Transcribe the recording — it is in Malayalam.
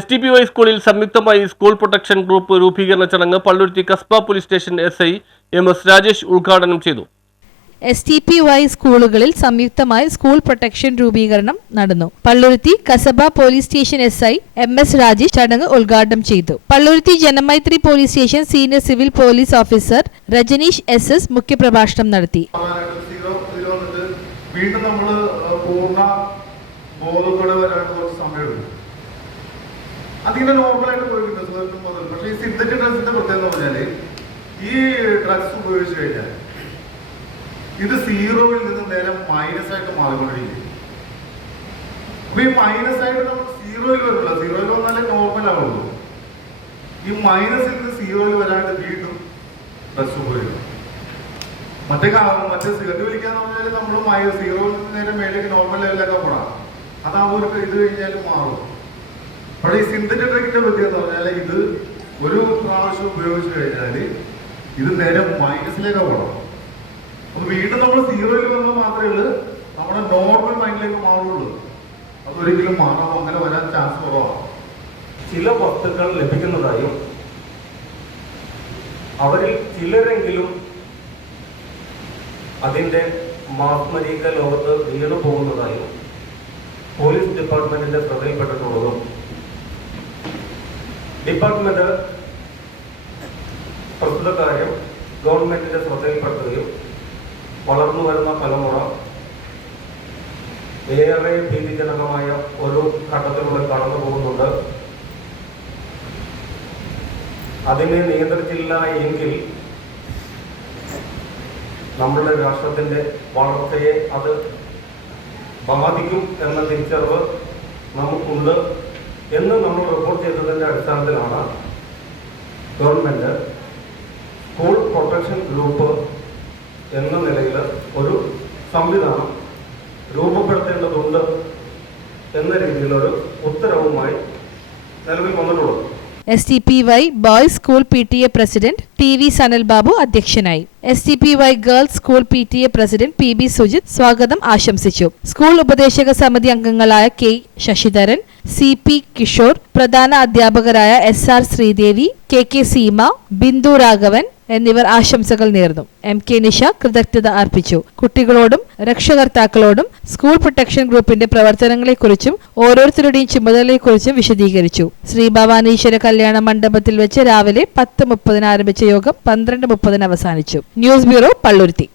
STPY സ്കൂളിൽ സംയുക്തമായി സ്കൂൾ പ്രൊട്ടക്ഷൻ ഗ്രൂപ്പ് രൂപീകരണ ചടങ്ങ് Palluruthy Qasba police station SI MS Rajesh ഉദ്ഘാടനം ചെയ്തു. STPY സ്കൂളുകളിൽ സംയുക്തമായി സ്കൂൾ പ്രൊട്ടക്ഷൻ രൂപീകരണം നടന്നു. Palluruthy Kasaba police station SI MS Rajesh ചടങ്ങ് ഉദ്ഘാടനം ചെയ്തു. Palluruthy Janamaithri police station senior civil police officer Rajneesh SS മുഖ്യപ്രഭാഷണം നടത്തി. അതിങ്ങനെ നോർമലായിട്ട് പോയിട്ടുണ്ട്. പക്ഷേ ഈ സിന്തറ്റിക് ഡ്രഗ്സിന്റെ പ്രത്യേകത എന്ന് പറഞ്ഞാല് ഈ ഡ്രഗ്സ് ഉപയോഗിച്ച് കഴിഞ്ഞാൽ ഇത് സീറോയിൽ നിന്ന് നേരെ മൈനസ് ആയിട്ട് മാറിക്കൊണ്ടിരിക്കും. അപ്പൊ ഈ മൈനസ് ആയിട്ട് നമ്മൾ സീറോയിൽ വരില്ല. സീറോയിൽ വന്നാലേ നോർമൽ ആവുള്ളൂ. ഈ മൈനസിൽ നിന്ന് സീറോയിൽ വരാണ്ട് വീണ്ടും ഡ്രഗ്സ് ഉപയോഗിക്കും. മറ്റേ സിഗരറ്റ് വലിക്കാന്ന് പറഞ്ഞാൽ നമ്മൾ സീറോയിൽ നിന്ന് നേരെ മേലേക്ക് നോർമൽ ലെവലിലൊക്കെ പോകണം. അതാവുമ്പോൾ ഇത് കഴിഞ്ഞാൽ മാറും. പക്ഷേ ഈ സിന്തറ്റിക് ഡ്രഗിന്റെ പ്രത്യേകത പറഞ്ഞാൽ ഇത് ഒരു പ്രാവശ്യം ഉപയോഗിച്ച് കഴിഞ്ഞാൽ ഇത് നേരെ മൈനസിലേക്ക് പോകണം. അപ്പൊ വീണ്ടും നമ്മൾ സീറോയിൽ വന്നാൽ മാത്രമേ ഉള്ളൂ നമ്മുടെ നോർമൽ മൈൻഡിലേക്ക് മാറുള്ളൂ. അതൊരിക്കലും മാറാമോ അങ്ങനെ വരാൻ ചാൻസ് കുറവാണ്. ചില വസ്തുക്കൾ ലഭിക്കുന്നതായും അവരിൽ ചിലരെങ്കിലും അതിന്റെ മാസ്മരിക ലോകത്ത് വീണു പോകുന്നതായും പോലീസ് ഡിപ്പാർട്ട്മെന്റിന്റെ ശ്രദ്ധയിൽപ്പെട്ടിട്ടുള്ളതും ഡിപ്പാർട്ട്മെന്റ് പ്രസ്തുത കാര്യം ഗവൺമെന്റിന്റെ ശ്രദ്ധയിൽപ്പെടുത്തുകയും വളർന്നു വരുന്ന തലമുറ ഏറെ ഭീതിജനകമായ ഒരു ഘട്ടത്തിലൂടെ കടന്നു പോകുന്നുണ്ട്. അതിനെ നിയന്ത്രിച്ചില്ല എങ്കിൽ നമ്മളുടെ രാഷ്ട്രത്തിന്റെ വളർച്ചയെ അത് ബാധിക്കും എന്ന തിരിച്ചറിവ് നമുക്കുണ്ട് എന്ന് നമ്മൾ റിപ്പോർട്ട് ചെയ്തതിൻ്റെ അടിസ്ഥാനത്തിലാണ് ഗവൺമെന്റ് സ്കൂൾ പ്രൊട്ടക്ഷൻ ഗ്രൂപ്പ് എന്ന നിലയിൽ ഒരു സംവിധാനം രൂപപ്പെടുത്തേണ്ടതുണ്ട് എന്ന രീതിയിലൊരു ഉത്തരവുമായി നിലവിൽ വന്നിട്ടുള്ളത്. STPY boys school PTA president TV Sanal Babu അധ്യക്ഷനായി. STPY girls school PTA president PB Sujith സ്വാഗതം ആശംസിച്ചു. സ്കൂൾ ഉപദേശക സമിതി അംഗങ്ങളായ K ശശിധരൻ, CP കിഷോർ, പ്രധാന അധ്യാപകരായ SR ശ്രീദേവി, KK സീമ, ബിന്ദു രാഘവൻ എന്നിവർ ആശംസകൾ നേർന്നു. MK നിഷ കൃതജ്ഞത അർപ്പിച്ചു. കുട്ടികളോടും രക്ഷകർത്താക്കളോടും സ്കൂൾ പ്രൊട്ടക്ഷൻ ഗ്രൂപ്പിന്റെ പ്രവർത്തനങ്ങളെക്കുറിച്ചും ഓരോരുത്തരുടെയും ചുമതലയെക്കുറിച്ചും വിശദീകരിച്ചു. ശ്രീ ഭവാനീശ്വര കല്യാണ മണ്ഡപത്തിൽ വെച്ച് രാവിലെ 10:30 ആരംഭിച്ച യോഗം 12:30 അവസാനിച്ചു. News bureau, Palluruthy.